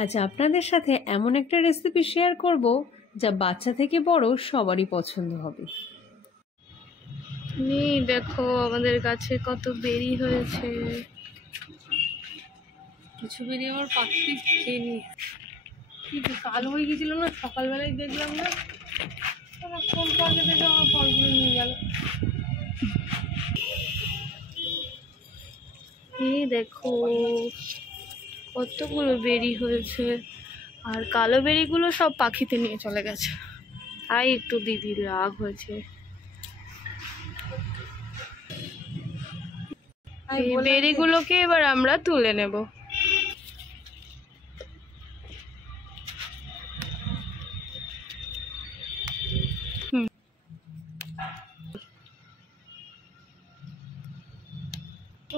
আজ আপনাদের সাথে এমন একটা রেসিপি শেয়ার করব যা বাচ্চা থেকে বড় সবারই পছন্দ হবে। দেখো আমাদের গাছে কত বেরি হয়েছে। কিছু বেরি আমার পাখি খেয়ে নি, কিন্তু কালো হয়ে গেছিল না, সকালবেলায় দেখলাম না, কোন পাখি থেকে আমার ফলগুলো নিয়ে গেল। এই দেখো কতগুলো বেরি হয়েছে, আর কালো বেরিগুলো সব পাখিতে নিয়ে চলে গেছে। তাই একটু দিদির রাগ হয়েছে। এই বেরিগুলোকে এবার আমরা তুলে নেব।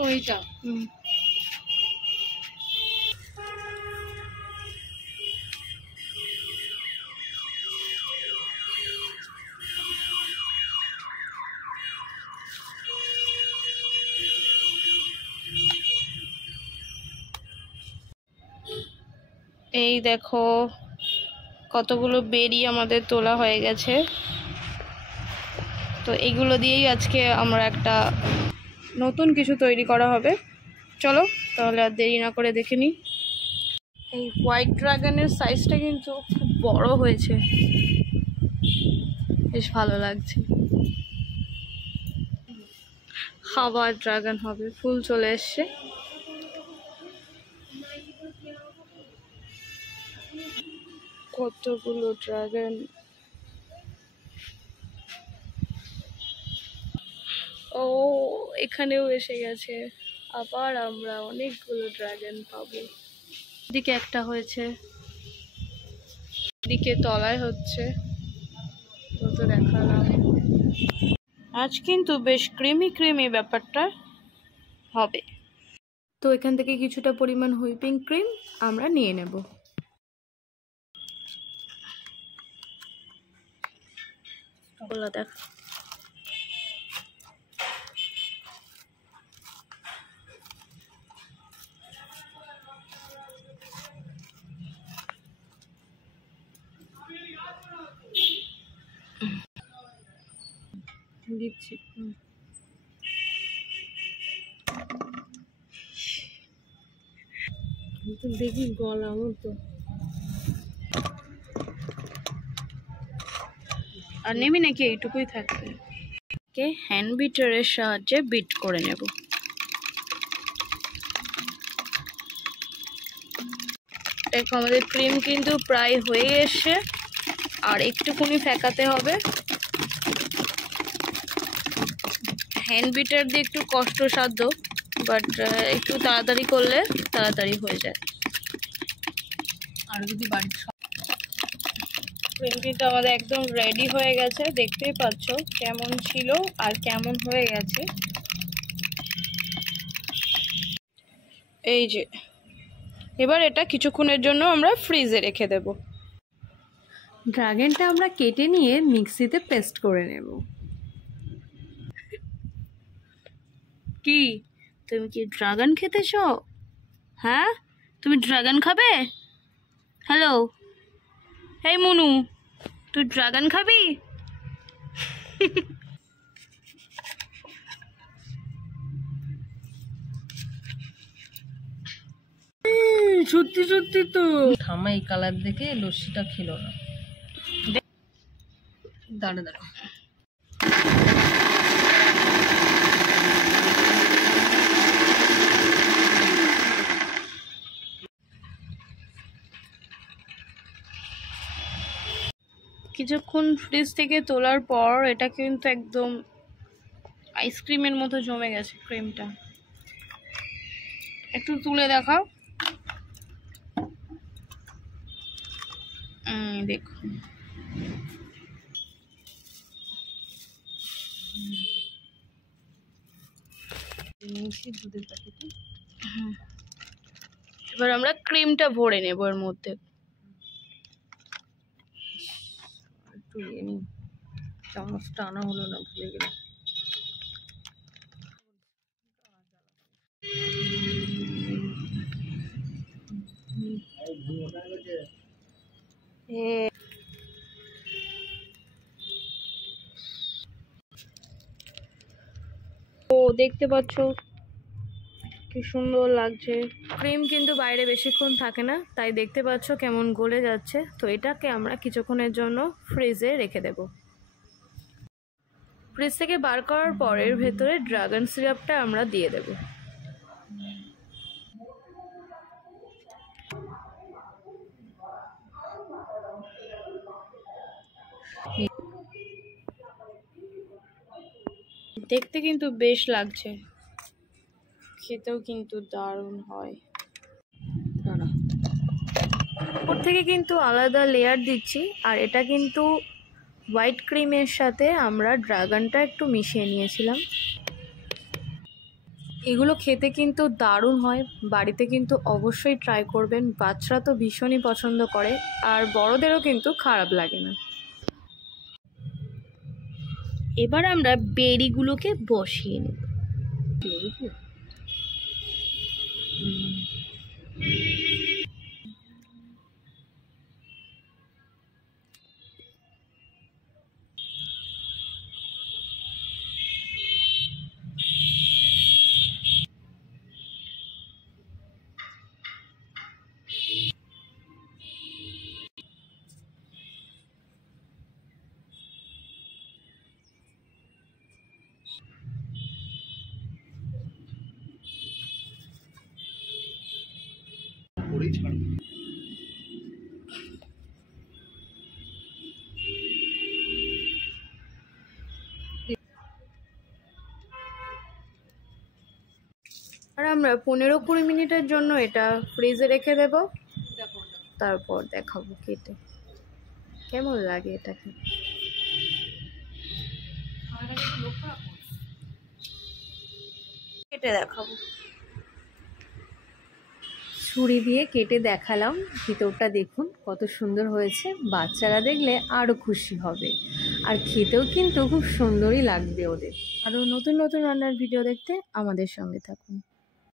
ওইটা এই দেখো কতগুলো বেরি আমাদের তোলা হয়ে গেছে। তো এইগুলো দিয়েই আজকে আমরা একটা নতুন কিছু তৈরি করা হবে। চলো তাহলে আর দেরি না করে দেখে নিই। এই হোয়াইট ড্রাগনের সাইজটা কিন্তু খুব বড় হয়েছে, বেশ ভালো লাগছে। খাবার ড্রাগন হবে, ফুল চলে এসছে। কতগুলো ড্রাগন, ও এখানেও এসে গেছে। আবার আমরা অনেকগুলো ড্রাগন পাবো। এদিকে একটা হয়েছে, এদিকে তলায় হচ্ছে, তো দেখালাম। আজ কিন্তু বেশ ক্রিমি ক্রিমি ব্যাপারটা হবে। তো এখান থেকে কিছুটা পরিমাণ হুইপিং ক্রিম আমরা নিয়ে নেব। দেখ দিচ্ছি। দেখি গলা মতো আর নেমি নাকি এইটুকুই থাকবে। হ্যান্ড বিটারের সাহায্যে বিট করে নেব। দেখো আমাদের ক্রিম কিন্তু প্রায় হয়ে এসছে, আর একটুখানি ফেকাতে হবে। হ্যান্ড বিটার দিয়ে একটু কষ্টসাধ্য, বাট একটু তাড়াতাড়ি করলে তাড়াতাড়ি হয়ে যায়। আর যদি বাড়ির ক্রিম কিন্তু আমাদের একদম রেডি হয়ে গেছে, দেখতেই পাচ্ছ কেমন ছিল আর কেমন হয়ে গেছে। এই যে এবার এটা কিছুক্ষণের জন্য আমরা ফ্রিজে রেখে দেব। ড্রাগনটা আমরা কেটে নিয়ে মিক্সিতে পেস্ট করে নেব। কি তুমি কি ড্রাগন খেতে চাও? হ্যাঁ, তুমি ড্রাগন খাবে? হ্যালো, এই মনু, তুই ড্রাগন খাবি? সত্যি সত্যি তো। ঠাম্মা এই কালার দেখে লস্যিটা খেলো না। দাঁড়া দাঁড়া, কিছুক্ষণ ফ্রিজ থেকে তোলার পর এটা কিন্তু একদম আইসক্রিমের মতো জমে গেছে ক্রিমটা। একটু তুলে দেখাও। দেখুন দুধের প্যাকেটে। এবার আমরা ক্রিমটা ভরে নেব এর মধ্যে। একটু চামচটা আনা হলো না, ভুলে গেলাম। ও দেখতে পাচ্ছ কি সুন্দর লাগছে। ক্রিম কিন্তু বাইরে বেশিক্ষণ থাকে না, তাই দেখতে পাচ্ছ কেমন গলে যাচ্ছে। তো এটাকে আমরা কিছুক্ষণের জন্য ফ্রিজে রেখে দেব। ফ্রিজ থেকে বার করার পর এর ভেতরে ড্রাগন সিরাপটা আমরা দিয়ে দেব। দেখতে কিন্তু বেশ লাগছে, খেতেও কিন্তু দারুণ হয়। ওর থেকে কিন্তু আলাদা লেয়ার দিচ্ছি, আর এটা কিন্তু হোয়াইট ক্রিমের সাথে আমরা ড্রাগনটা একটু মিশিয়ে নিয়েছিলাম। এগুলো খেতে কিন্তু দারুণ হয়, বাড়িতে কিন্তু অবশ্যই ট্রাই করবেন। বাচ্চারা তো ভীষণই পছন্দ করে, আর বড়দেরও কিন্তু খারাপ লাগে না। এবার আমরা বেরিগুলোকে বসিয়ে নেব। আর আমরা 15-20 মিনিটের জন্য এটা ফ্রিজে রেখে দেব, তারপর দেখাবো কেটে কেমন লাগে এটাকে। কেটে দেখাবো, ছুরি দিয়ে কেটে দেখালাম। ভিতরটা দেখুন কত সুন্দর হয়েছে, বাচ্চারা দেখলে আরও খুশি হবে, আর খেতেও কিন্তু খুব সুন্দরই লাগবে ওদের। আরও নতুন নতুন রান্নার ভিডিও দেখতে আমাদের সঙ্গে থাকুন।